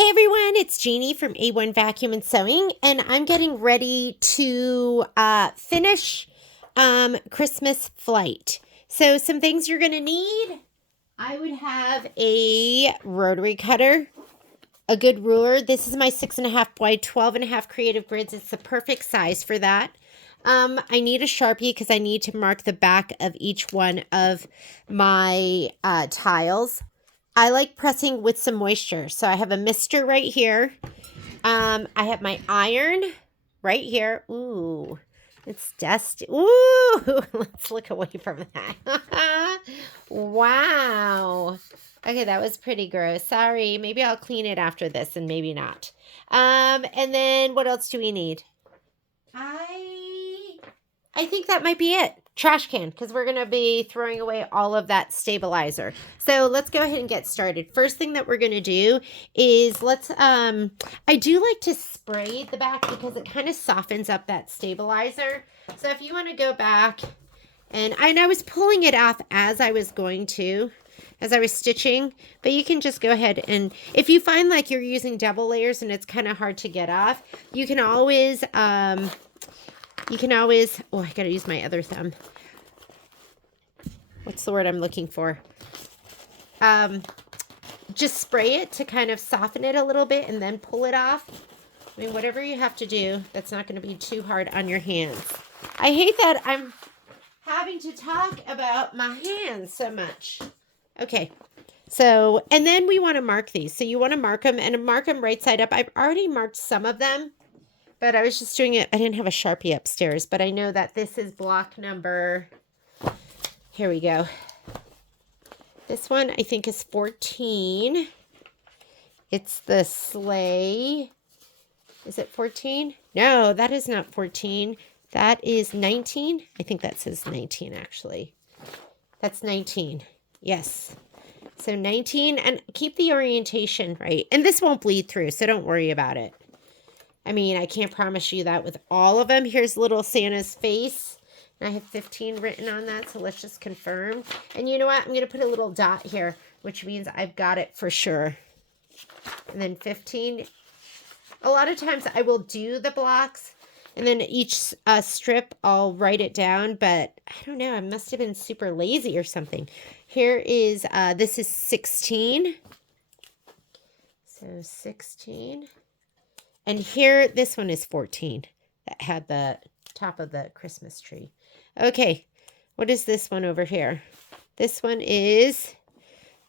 Hey everyone, it's Jeannie from A1 Vacuum and Sewing, and I'm getting ready to finish Christmas flight. So some things you're going to need. I would have a rotary cutter, a good ruler. This is my 6.5 by 12.5 creative grids. It's the perfect size for that. I need a Sharpie because I need to mark the back of each one of my tiles. I like pressing with some moisture. So I have a mister right here. I have my iron right here. Ooh, it's dusty. Ooh, let's look away from that. Wow. Okay, that was pretty gross. Sorry. Maybe I'll clean it after this and maybe not. And then what else do we need? I think that might be it. Trash can, because we're going to be throwing away all of that stabilizer. So let's go ahead and get started. First thing that we're going to do is I do like to spray the back because it kind of softens up that stabilizer. So if you want to go back, and I was pulling it off as I was stitching, but you can just go ahead and if you find like you're using double layers and it's kind of hard to get off, you can always, oh, I gotta use my other thumb. What's the word I'm looking for? Just spray it to kind of soften it a little bit and then pull it off. I mean, whatever you have to do, that's not going to be too hard on your hands. I hate that I'm having to talk about my hands so much. Okay. So, and then we want to mark these. So you want to mark them and mark them right side up. I've already marked some of them. But I was just doing it. I didn't have a Sharpie upstairs, but I know that this is block number. Here we go. This one I think is 14. It's the sleigh. Is it 14? No, that is not 14. That is 19. I think that says 19 actually. That's 19. Yes. So 19, and keep the orientation right. And this won't bleed through, so don't worry about it. I mean, I can't promise you that with all of them. Here's little Santa's face. And I have 15 written on that, so let's just confirm. And you know what? I'm going to put a little dot here, which means I've got it for sure. And then 15. A lot of times I will do the blocks, and then each strip I'll write it down, but I don't know. I must have been super lazy or something. Here is, this is 16. So 16. And here, this one is 14 that had the top of the Christmas tree. Okay, what is this one over here? This one is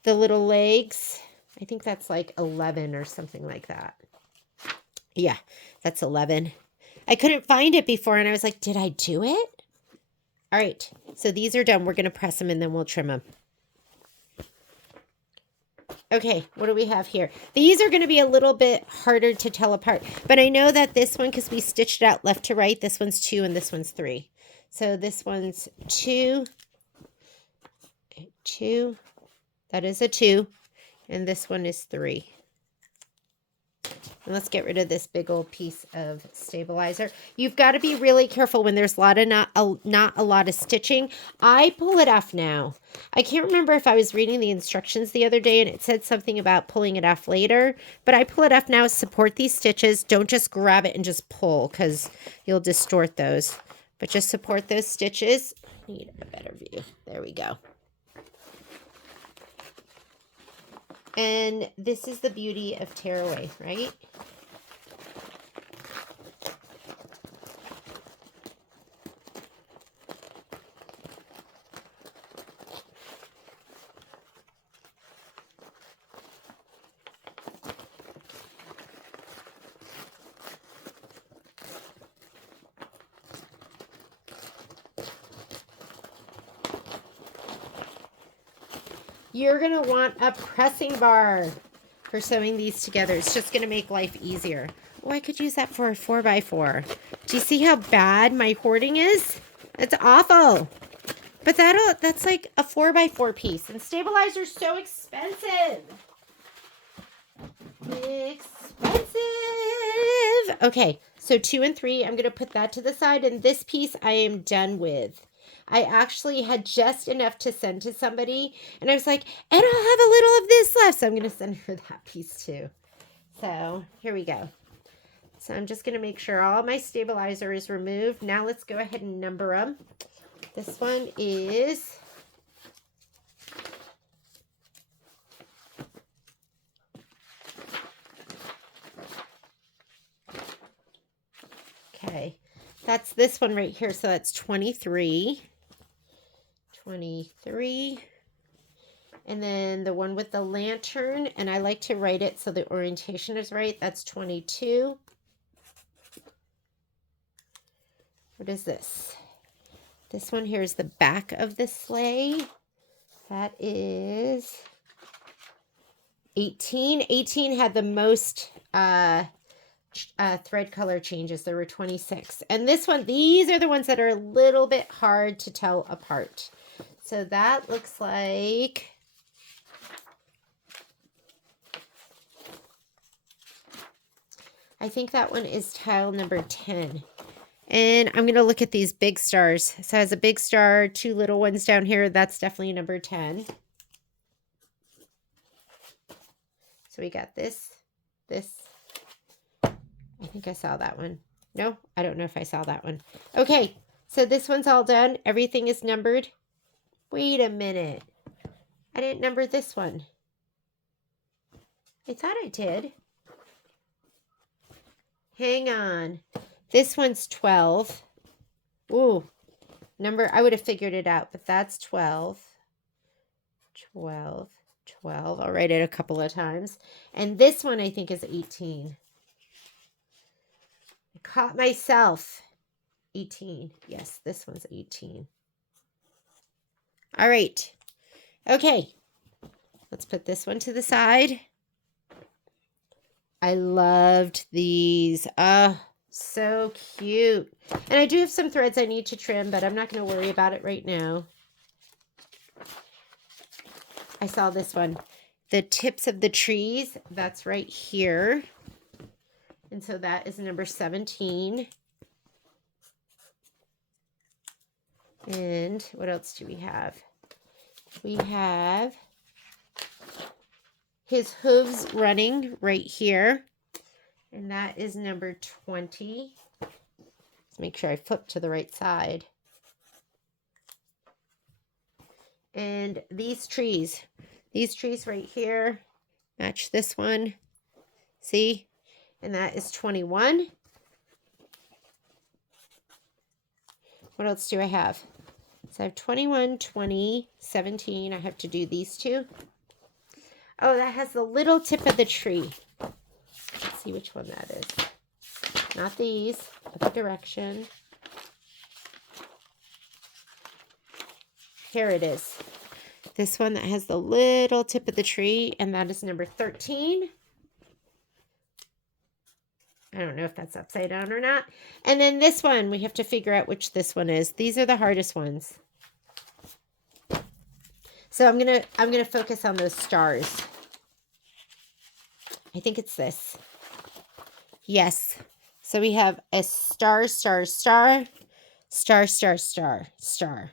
the little legs. I think that's like 11 or something like that. Yeah, that's 11. I couldn't find it before, and I was like, did I do it? All right, so these are done. We're going to press them, and then we'll trim them. Okay, what do we have here? These are going to be a little bit harder to tell apart, but I know that this one, because we stitched it out left to right, this one's 2 and this one's 3. So this one's 2, 2, that is a 2, and this one is 3. And let's get rid of this big old piece of stabilizer. You've got to be really careful when there's not a lot of stitching. I pull it off now. I can't remember if I was reading the instructions the other day and it said something about pulling it off later, but I pull it off now. Support these stitches. Don't just grab it and just pull because you'll distort those, but just support those stitches. I need a better view. There we go. And this is the beauty of tearaway, right? You're going to want a pressing bar for sewing these together. It's just going to make life easier. Oh, I could use that for a 4x4. Do you see how bad my hoarding is? It's awful. But that's like a 4x4 piece. And stabilizer's so expensive. Expensive. Okay, so 2 and 3, I'm going to put that to the side. And this piece I am done with. I actually had just enough to send to somebody. And I was like, and I'll have a little of this left. So I'm going to send her that piece too. So here we go. So I'm just going to make sure all my stabilizer is removed. Now let's go ahead and number them. This one is okay. That's this one right here. So that's 23. 23. And then the one with the lantern, and I like to write it so the orientation is right. That's 22. What is this? This one here is the back of the sleigh. That is 18. 18 had the most thread color changes. There were 26. And this one, these are the ones that are a little bit hard to tell apart. So that looks like... I think that one is tile number 10. And I'm going to look at these big stars. So it has a big star, two little ones down here. That's definitely number 10. So we got this. I think I saw that one. No, I don't know if I saw that one. Okay, so this one's all done. Everything is numbered. Wait a minute. I didn't number this one. I thought I did. Hang on. This one's 12. Ooh, I would have figured it out, but that's 12. 12. I'll write it a couple of times. And this one I think is 18. I caught myself. 18. Yes, this one's 18. All right. Okay. Let's put this one to the side. I loved these. So cute. And I do have some threads I need to trim, but I'm not going to worry about it right now. I saw this one. The tips of the trees, that's right here. And so that is number 17. And what else do we have? We have his hooves running right here. And that is number 20. Let's make sure I flip to the right side. And these trees right here match this one. See? And that is 21. What else do I have? So I have 21, 20, 17. I have to do these two. Oh, that has the little tip of the tree. Let's see which one that is. Not these, other direction. Here it is. This one that has the little tip of the tree, and that is number 13. I don't know if that's upside down or not. And then this one, we have to figure out which this one is. These are the hardest ones. So I'm gonna focus on those stars. I think it's this. Yes. So we have a star, star, star, star, star, star, star.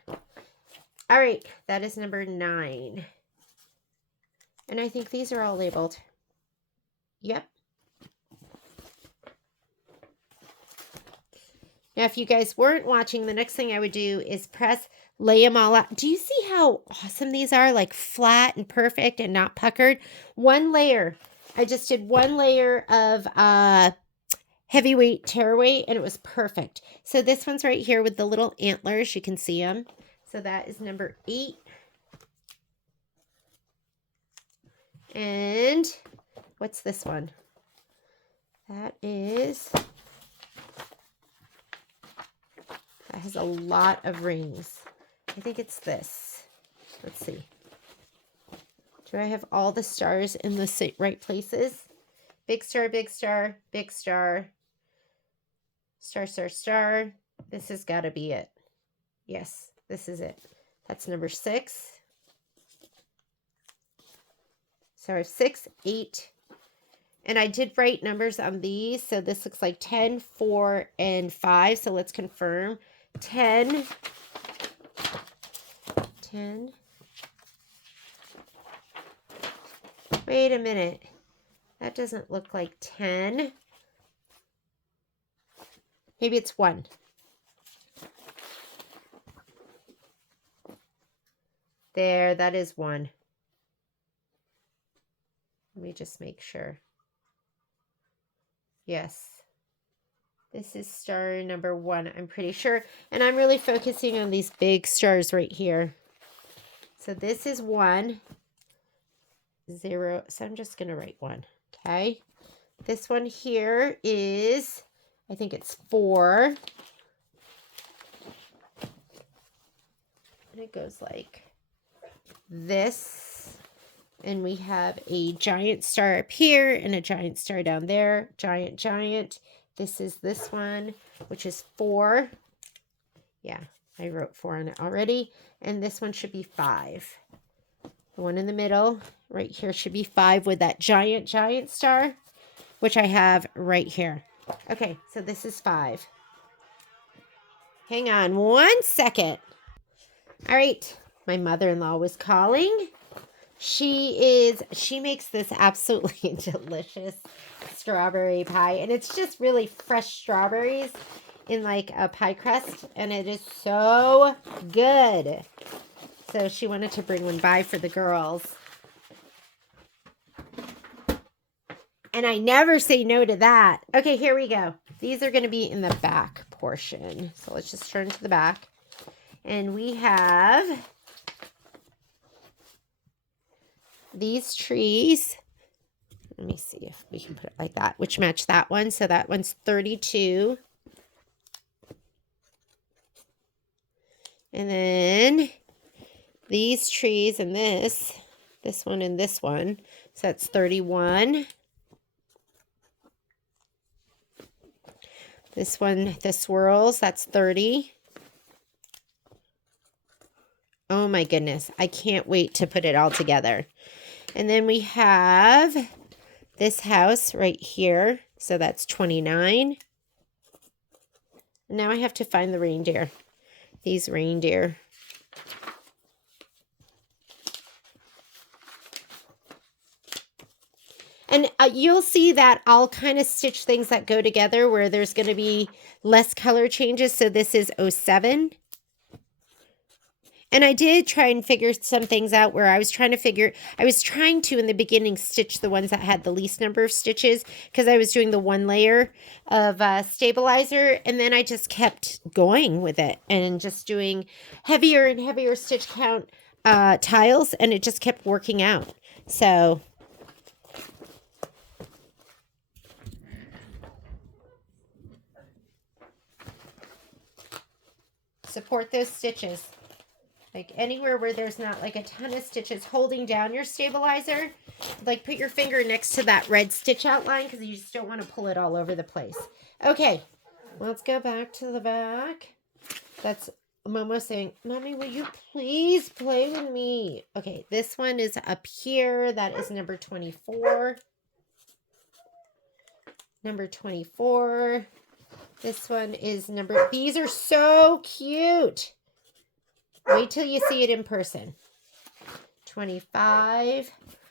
All right, that is number 9. And I think these are all labeled. Yep. Now, if you guys weren't watching, the next thing I would do is lay them all out. Do you see how awesome these are? Like flat and perfect and not puckered. One layer. I just did one layer of heavyweight tearaway and it was perfect. So this one's right here with the little antlers. You can see them. So that is number 8. And what's this one? That has a lot of rings. I think it's this. Let's see. Do I have all the stars in the right places? Big star, big star, big star, star, star, star. This has got to be it. Yes, this is it. That's number 6. So I have 6, 8. And I did write numbers on these. So this looks like 10, 4, and 5. So let's confirm. 10. Wait a minute. That doesn't look like 10. Maybe it's 1. There, that is 1. Let me just make sure. Yes. This is star number 1, I'm pretty sure. And I'm really focusing on these big stars right here. So this is 1, 0. So I'm just going to write 1. Okay. This one here is, I think it's 4. And it goes like this. And we have a giant star up here and a giant star down there. Giant, giant. This is this one, which is 4. Yeah, I wrote 4 on it already. And this one should be 5. The one in the middle right here should be 5 with that giant, giant star, which I have right here. Okay, so this is 5. Hang on 1 second. All right, my mother-in-law was calling. She makes this absolutely delicious strawberry pie, and it's just really fresh strawberries in like a pie crust, and it is so good. So she wanted to bring one by for the girls. And I never say no to that. Okay, here we go. These are going to be in the back portion. So let's just turn to the back. And we have these trees. Let me see if we can put it like that, which match that one. So that one's 32. And then these trees and this one and this one. So that's 31. This one, the swirls, that's 30. Oh my goodness. I can't wait to put it all together. And then we have this house right here. So that's 29. Now I have to find the reindeer. These reindeer. And you'll see that I'll kind of stitch things that go together where there's going to be less color changes. So this is 07. And I did try and figure some things out where I was trying to in the beginning stitch the ones that had the least number of stitches because I was doing the 1 layer of stabilizer, and then I just kept going with it and just doing heavier and heavier stitch count tiles, and it just kept working out. So support those stitches. Like anywhere where there's not like a ton of stitches holding down your stabilizer, like put your finger next to that red stitch outline because you just don't want to pull it all over the place. Okay, let's go back to the back. That's Momo saying, Mommy, will you please play with me? Okay, this one is up here. That is number 24. Number 24. This one is these are so cute. Wait till you see it in person. 25.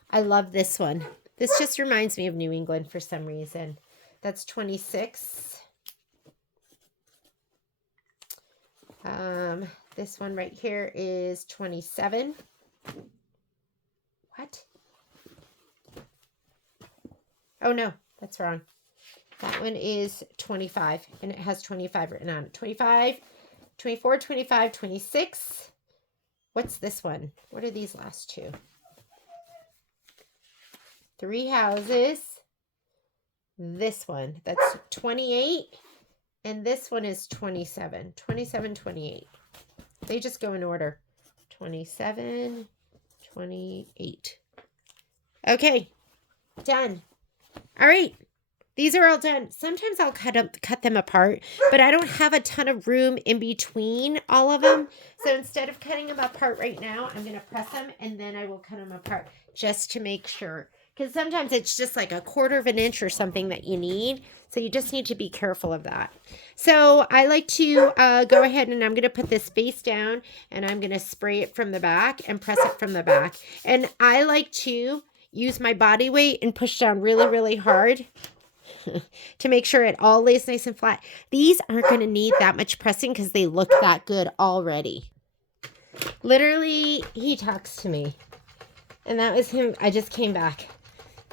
I love this one. This just reminds me of New England for some reason. That's 26. This one right here is 27. What? Oh, no, that's wrong. That one is 25, and it has 25 written on it. 25, 24, 25, 26. What's this one? What are these last two? 3 houses. This one, that's 28. And this one is 27. 27, 28. They just go in order. 27, 28. Okay, done. All right. These are all done. Sometimes I'll cut them apart, but I don't have a ton of room in between all of them. So instead of cutting them apart right now, I'm going to press them and then I will cut them apart just to make sure. Because sometimes it's just like a 1/4 of an inch or something that you need. So you just need to be careful of that. So I like to go ahead and I'm going to put this face down and I'm going to spray it from the back and press it from the back. And I like to use my body weight and push down really, really hard to make sure it all lays nice and flat. These aren't going to need that much pressing because they look that good already. Literally, he talks to me. And that was him. I just came back.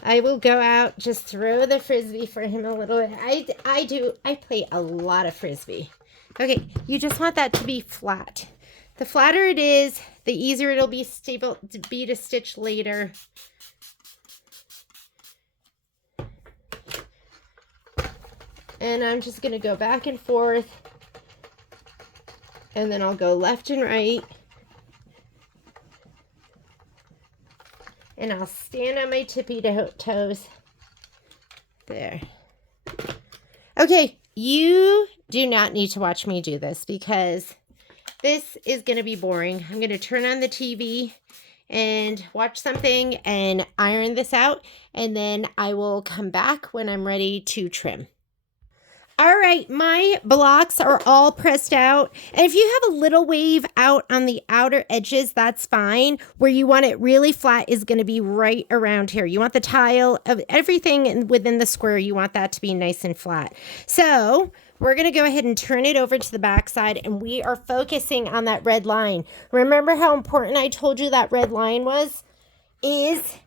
I will go out, just throw the Frisbee for him a little bit. I play a lot of Frisbee. Okay, you just want that to be flat. The flatter it is, the easier it'll be to stitch later. And I'm just going to go back and forth. And then I'll go left and right. And I'll stand on my tippy toes. There. Okay, you do not need to watch me do this because this is going to be boring. I'm going to turn on the TV and watch something and iron this out. And then I will come back when I'm ready to trim. All right, my blocks are all pressed out. And if you have a little wave out on the outer edges, that's fine. Where you want it really flat is going to be right around here. You want the tile of everything within the square. You want that to be nice and flat. So we're going to go ahead and turn it over to the back side, and we are focusing on that red line. Remember how important I told you that red line was? It's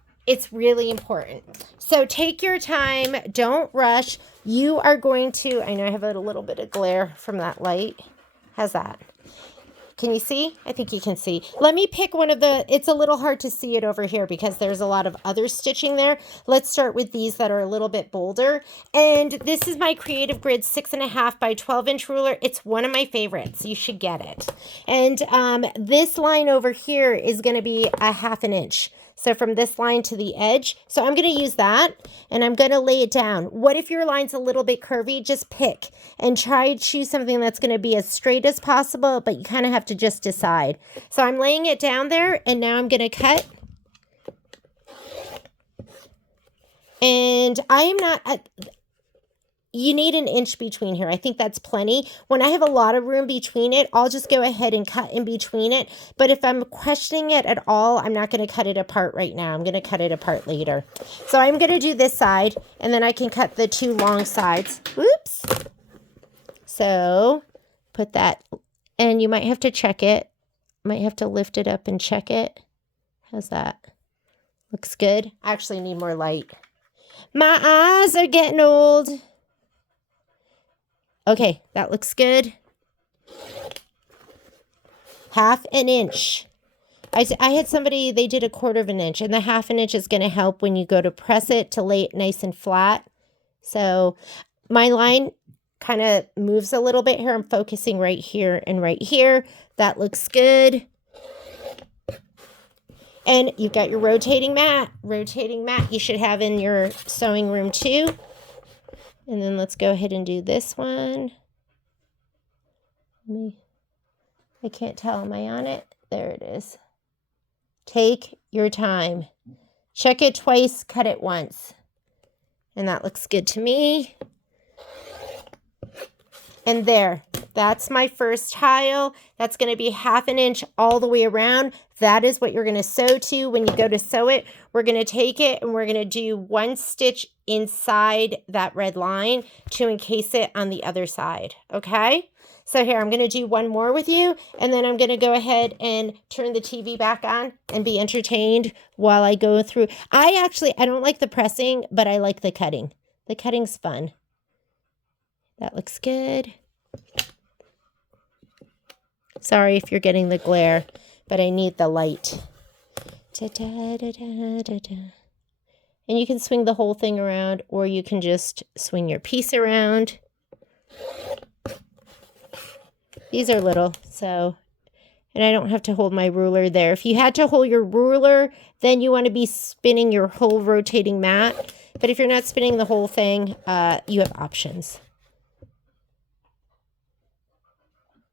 really important. So take your time. Don't rush. You are going to, I know I have a little bit of glare from that light. How's that? Can you see? I think you can see. Let me pick one of the, it's a little hard to see it over here because there's a lot of other stitching there. Let's start with these that are a little bit bolder. And this is my Creative Grid 6.5 by 12 inch ruler. It's one of my favorites. You should get it. And this line over here is going to be a 1/2 inch. So from this line to the edge. So I'm going to use that and I'm going to lay it down. What if your line's a little bit curvy? Just pick and try to choose something that's going to be as straight as possible, but you kind of have to just decide. So I'm laying it down there and now I'm going to cut. And I am not... You need 1 inch between here. I think that's plenty. When I have a lot of room between it, I'll just go ahead and cut in between it. But if I'm questioning it at all, I'm not going to cut it apart right now. I'm going to cut it apart later. So I'm going to do this side, and then I can cut the 2 long sides. Whoops. So put that, and you might have to check it. Might have to lift it up and check it. How's that? Looks good. I actually need more light. My eyes are getting old. Okay, that looks good. 1/2 inch. I had somebody, they did 1/4 inch, and the 1/2 inch is going to help when you go to press it to lay it nice and flat. So my line kind of moves a little bit here. I'm focusing right here and right here. That looks good. And you've got your rotating mat. Rotating mat you should have in your sewing room too. And then let's go ahead and do this one. I can't tell, am I on it? There it is. Take your time. Check it twice, cut it once. And that looks good to me. And there, that's my first tile. That's going to be 1/2 inch all the way around. That is what you're going to sew to when you go to sew it. We're going to take it and we're going to do 1 stitch inside that red line to encase it on the other side. Okay? So here, I'm going to do one more with you, and then I'm going to go ahead and turn the TV back on and be entertained while I go through. I don't like the pressing, but I like the cutting. The cutting's fun. That looks good. Sorry if you're getting the glare, but I need the light. Da, da, da, da, da, da. And you can swing the whole thing around, or you can just swing your piece around. These are little, so, and I don't have to hold my ruler there. If you had to hold your ruler, then you want to be spinning your whole rotating mat. But if you're not spinning the whole thing, you have options.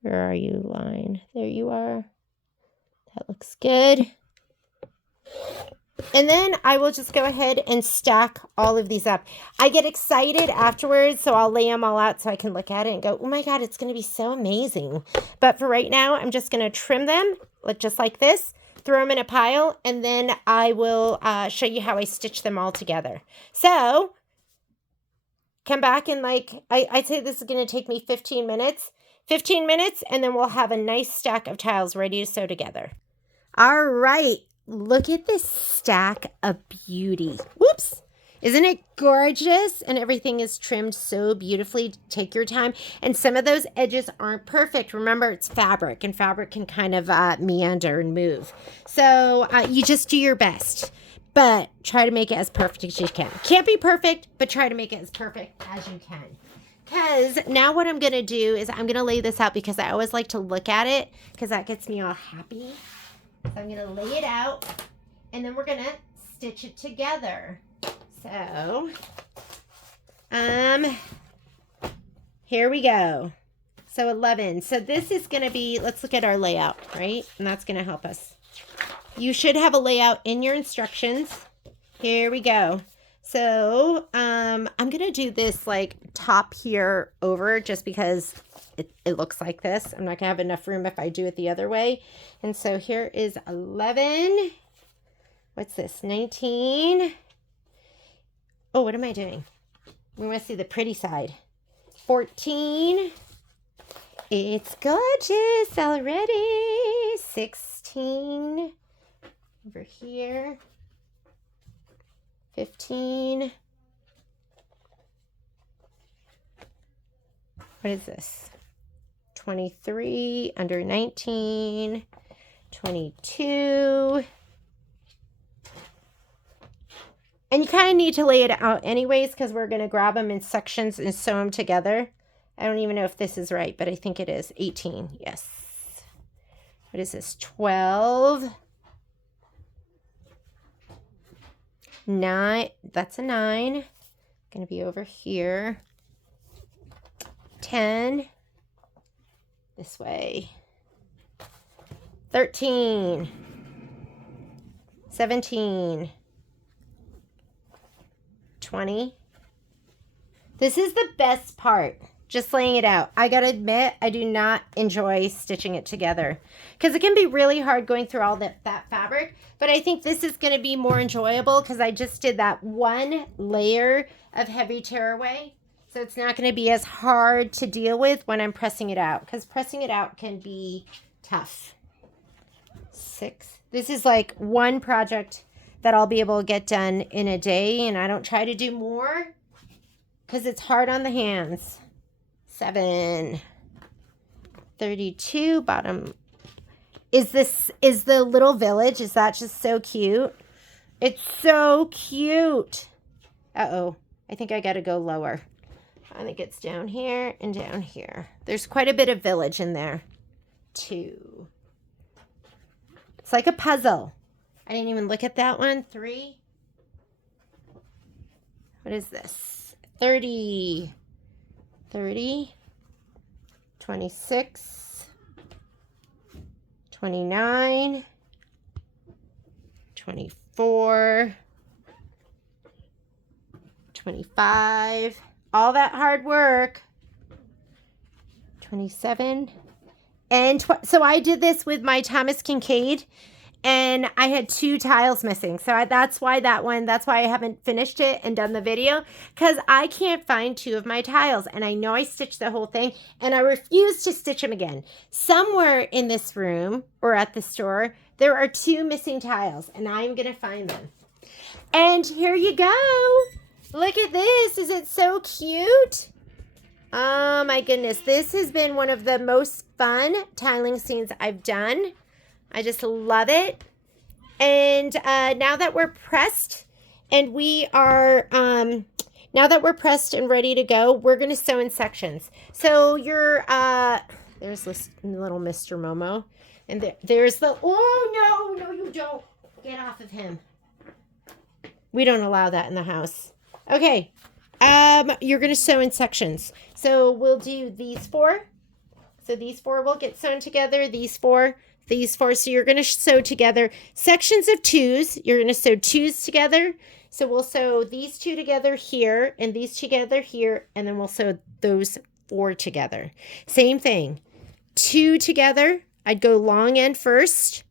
Where are you, line? There you are. That looks good. And then I will just go ahead and stack all of these up. I get excited afterwards, so I'll lay them all out so I can look at it and go, oh my God, it's going to be so amazing. But for right now, I'm just going to trim them just like this. throw them in a pile, and then I will show you how I stitch them all together. So come back and I'd say this is going to take me 15 minutes. 15 minutes, and then we'll have a nice stack of tiles ready to sew together. All right, look at this stack of beauty. Whoops. Isn't it gorgeous? And everything is trimmed so beautifully. Take your time. And some of those edges aren't perfect. Remember, it's fabric, and fabric can kind of meander and move. So you just do your best, but try to make it as perfect as you can. Can't be perfect, but try to make it as perfect as you can. Because now what I'm going to do is I'm going to lay this out, because I always like to look at it because that gets me all happy. So I'm going to lay it out, and then we're going to stitch it together. So, here we go. So 11. So this is going to be, let's look at our layout, right? And that's going to help us. You should have a layout in your instructions. Here we go. So, I'm going to do this like top here over, just because it looks like this. I'm not going to have enough room if I do it the other way. And so here is 11. What's this? 19. Oh, what am I doing? We want to see the pretty side. 14. It's gorgeous already. 16. Over here. 15. What is this? 23, under 19, 22. And you kind of need to lay it out anyways, because we're going to grab them in sections and sew them together. I don't even know if this is right, but I think it is. 18, yes. What is this? 12. 9, that's a 9. Going to be over here. 10. This way. 13. 17. 20. This is the best part, just laying it out. I gotta admit, I do not enjoy stitching it together, because it can be really hard going through all that fabric, but I think this is going to be more enjoyable because I just did that one layer of heavy tearaway, so it's not going to be as hard to deal with when I'm pressing it out, because pressing it out can be tough. 6. This is like one project that I'll be able to get done in a day, and I don't try to do more because it's hard on the hands. 7. 32, bottom. Is the little village, is that just so cute? It's so cute. Uh-oh, I think I gotta go lower. I think it's down here and down here. There's quite a bit of village in there. 2. It's like a puzzle. I didn't even look at that one. 3. What is this? 30. 30. 26. 29. 24. 25. All that hard work. 27. And so I did this with my Thomas Kincaid, and I had 2 tiles missing. So that's why I haven't finished it and done the video, because I can't find 2 of my tiles. And I know I stitched the whole thing, and I refuse to stitch them again. Somewhere in this room or at the store, there are 2 missing tiles, and I'm going to find them. And here you go. Look at this. Is it so cute? Oh my goodness. This has been one of the most fun tiling scenes I've done. I just love it. And now that we're pressed and ready to go, we're going to sew in sections. So there's this little Mr. Momo, and there's the, oh no, you don't. Get off of him. We don't allow that in the house. Okay. You're going to sew in sections. So we'll do these 4. So these 4 will get sewn together. These 4. So you're going to sew together sections of 2s. You're going to sew 2s together. So we'll sew these 2 together here and these together here. And then we'll sew those 4 together. Same thing. 2 together. I'd go long end first.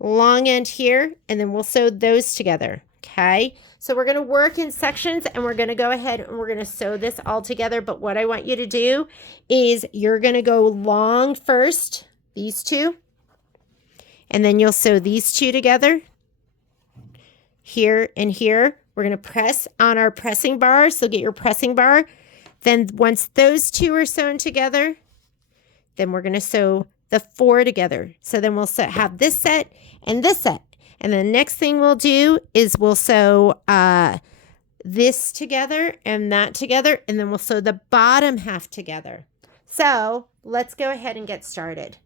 long end here, and then we'll sew those together. Okay, so we're going to work in sections, and we're going to go ahead and we're going to sew this all together. But what I want you to do is you're going to go long first, these two, and then you'll sew these two together here and here. We're going to press on our pressing bar, so get your pressing bar. Then once those two are sewn together, then we're going to sew the 4 together. So then we'll have this set and this set. And the next thing we'll do is we'll sew this together and that together, and then we'll sew the bottom half together. So let's go ahead and get started.